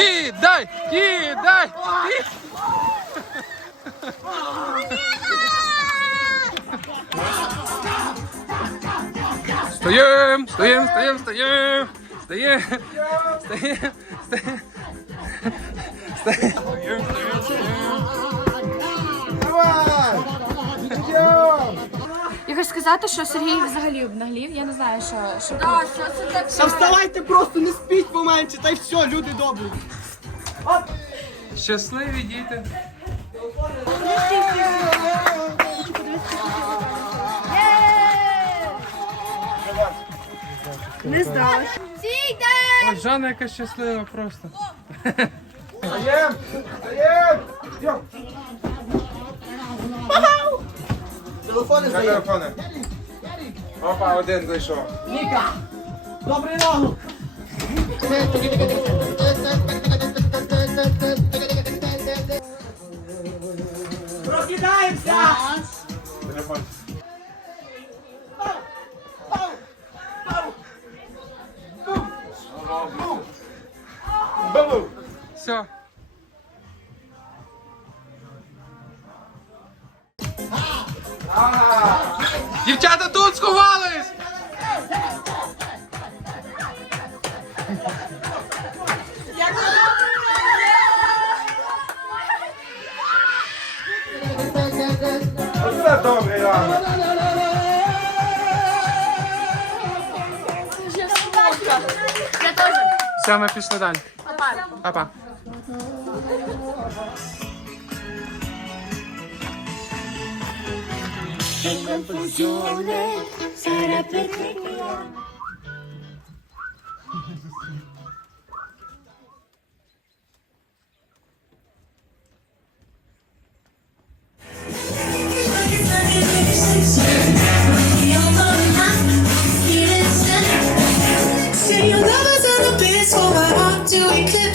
Кидай! Кидай! Стоїм! Стоїм! Стоїм! Стоїм! Стоїм! Стоїм! Стоїм! Я хочу сказати, що Сергій взагалі обнаглів. Я не знаю, що, що Та вставайте просто, не спіть поменше, та й все, люди добрі. Щасливі діти! не здалось. Ой, Жанна яка щаслива просто. Стаєм! Стаєм! Йо! Телефони На стаєм. телефони. Опа, один зайшов. Ніка! Добрий ранок! Оце добрий ранок. Я теж. Все, ми пішли далі. Папа. Say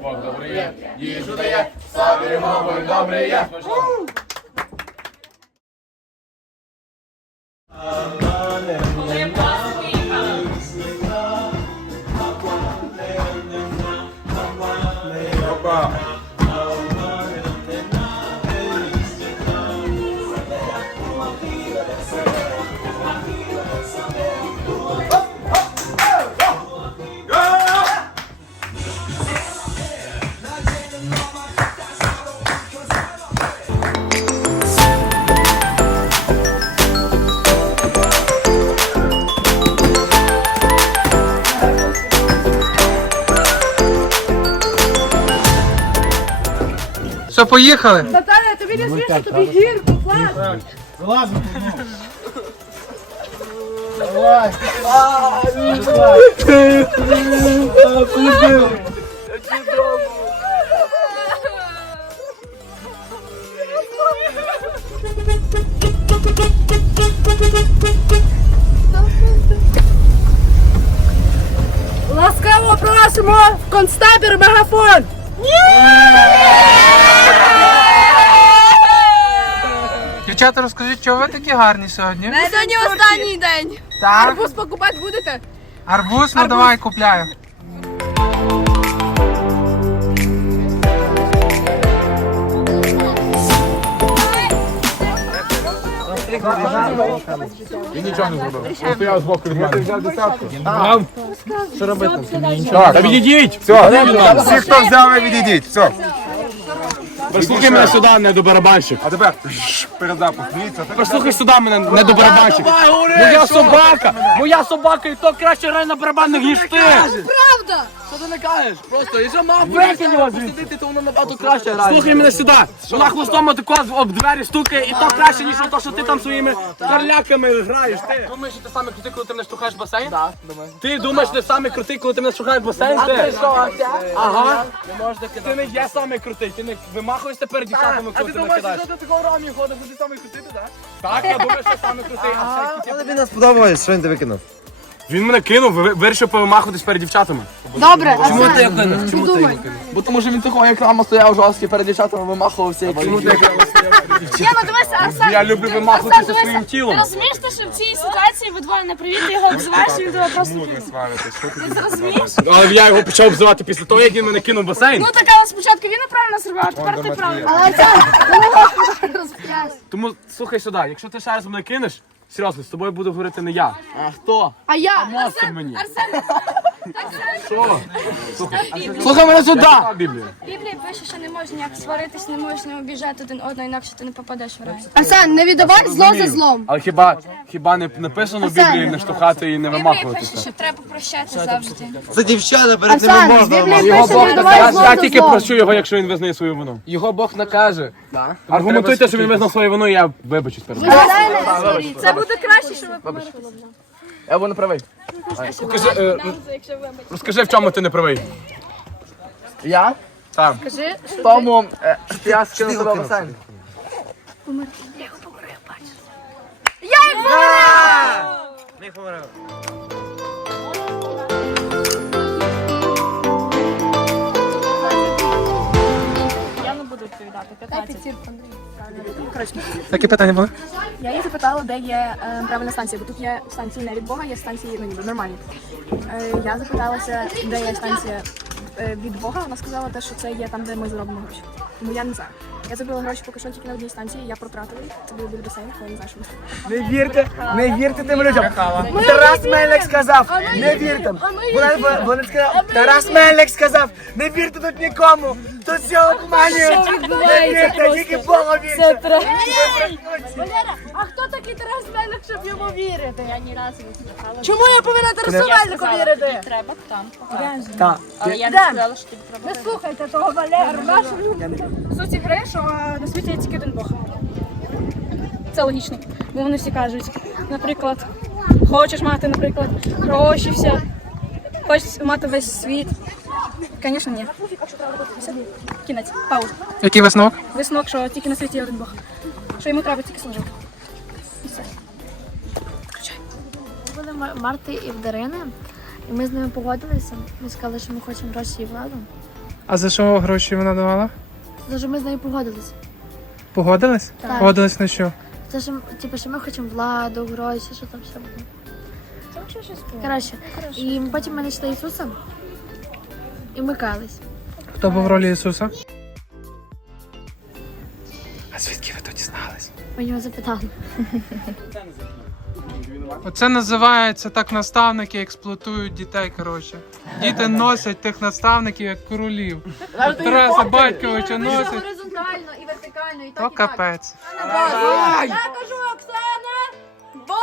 eclipse them. Take it like it's 1986. Опа. Поїхали. Наталя, тобі не смішно, тобі гірко. Давай. А, ні, давай. Ласкаво просимо в концтабір мегафон. Дівчата, розкажіть, чого ви такі гарні сьогодні? Сьогодні останній день. Так. Арбуз покупати будете? Арбуз, ну давай купляю. Він нічого не зробив. Просто я збоку від мене. Взяв десятку? Що робити? Так, та відійдіть. Все, всі, хто взяв, відійдіть. Все. Послухай мене сюди, не до барабанщик. А тепер шш, перед запуск. Послухай сюди мене, не до барабанщик. Моя собака, моя собака і то краще грає на барабанних, ніж ти. правда. Що ти не кажеш? Просто, якщо мав викинь його посидити, то воно набагато краще грає. Слухай мене сюди. Вона хвостом отако об двері стукає, і то краще, ніж то, що ти там своїми карляками граєш. Ти думаєш, що ти саме крутий, коли ти мене штовхаєш в басейн? Так, думаю. Ти думаєш, ти саме крутий, коли ти мене штовхаєш в басейн? А ти Ти? що, Ася? Ага. Не можна Ти не є саме крутий, ти не вимахуєшся перед дівчатами, А коли ти ти мене думаєш, кидаєш. що ти такого ромі ходиш, буде саме крутити, так? Так, я думаю, що саме крутий. А всякі ті- Тобі не сподобалось, що він тебе кинув? Він мене кинув, ви- вирішив повимахуватись перед дівчатами. Добре, Чому ти його кинув? Чому ти його кинув? Бо тому що він такого як рама стояв жорсткий перед дівчатами, вимахувався. Чому ти Ні, ну дивися, Арсен. Я люблю Арсен, вимахуватися дивися, своїм Ти тілом. розумієш, те, що в цій ситуації ви двоє не привіт, ти його обзиваєш, і він тебе просто. Ти це розумієш? Але я його почав обзивати після того, як він мене кинув в басейн. Ну так, але спочатку він неправильно зробив, а тепер ти правильно. Але Тому слухай сюди, якщо ти ще раз мене кинеш, серйозно, з тобою буду говорити не я. А хто? А я? Арсен, мені. Арсен? Слухай мене сюди! В Біблії пише, що не можна ніяк сваритись, не можна обіжати один одного, інакше ти не попадеш в рай. Арсен, не віддавай зло за злом. Але хіба хіба не написано в Біблії не штовхати і не Біблії пише, вимахуватися? що треба прощати завжди. Це дівчата, перед ними Арсен, з можна. Біблії пише, не Я, зло я за тільки злом. прощу його, якщо він визнає свою вину. Його Бог накаже. Аргументуйте, що він визнав свою вину, і я вибачусь перед ним. Це буде краще, що ви померли. Я не правий. Покажи, е, розкажи, в чому ти не правий. Я? Так. Скажи, В тому, е, що я скинув тебе в басейн. я не буду відповідати. 15. Такі питання були? Я її запитала, де є е, правильна станція, бо тут є станції не від Бога, є станції ну, ніби нормальні. Е, я запиталася, де є станція е, від Бога. Вона сказала те, що це є там, де ми заробимо гроші. Тому я не знаю. Я забила гроші поки що тільки на одній станції, я протратила їх. Це був біля басейн, я не знаю, що. Не вірте, не вірте тим людям. Тарас Мелек сказав, не вірте. Вона, вона сказала, Тарас Мелек сказав, не вірте тут нікому. Тут все обманюють. Не вірте, тільки Богу вірте. А хто такий Тарас Мельник, щоб йому вірити? Я ні разу не слухала. Чому я повинна Тарасу Мельнику вірити? Треба там. Так. Але я не сказала, що тобі треба. Не слухайте того Валеру, вашу Суть гри, що е, на світі є тільки один Бог. Це логічно, бо вони всі кажуть, наприклад, хочеш мати, наприклад, гроші, все, хочеш мати весь світ. Звісно, ні. Все. Кінець. Пауза. Який висновок? Висновок, що тільки на світі є один Бог. Що йому треба тільки служити. І все. Були Мар- Марти і в Дарини, і ми з ними погодилися. Ми сказали, що ми хочемо гроші і владу. А за що гроші вона давала? Тож ми з нею погодилися. Погодились? Так. Погодились на що? Це що, типу, що ми хочемо владу, гроші, що там все буде. Коротше, і потім ми знайшли Ісуса, і вмикались. Хто був в ролі Ісуса? А звідки ви то дізнались? Ми його запитали. Оце називається так наставники експлуатують дітей. коротше. Діти носять тих наставників як королів. Тараса Батьковича носить. Горизонтально і вертикально, і так і капець. Я кажу, Оксана! Бо!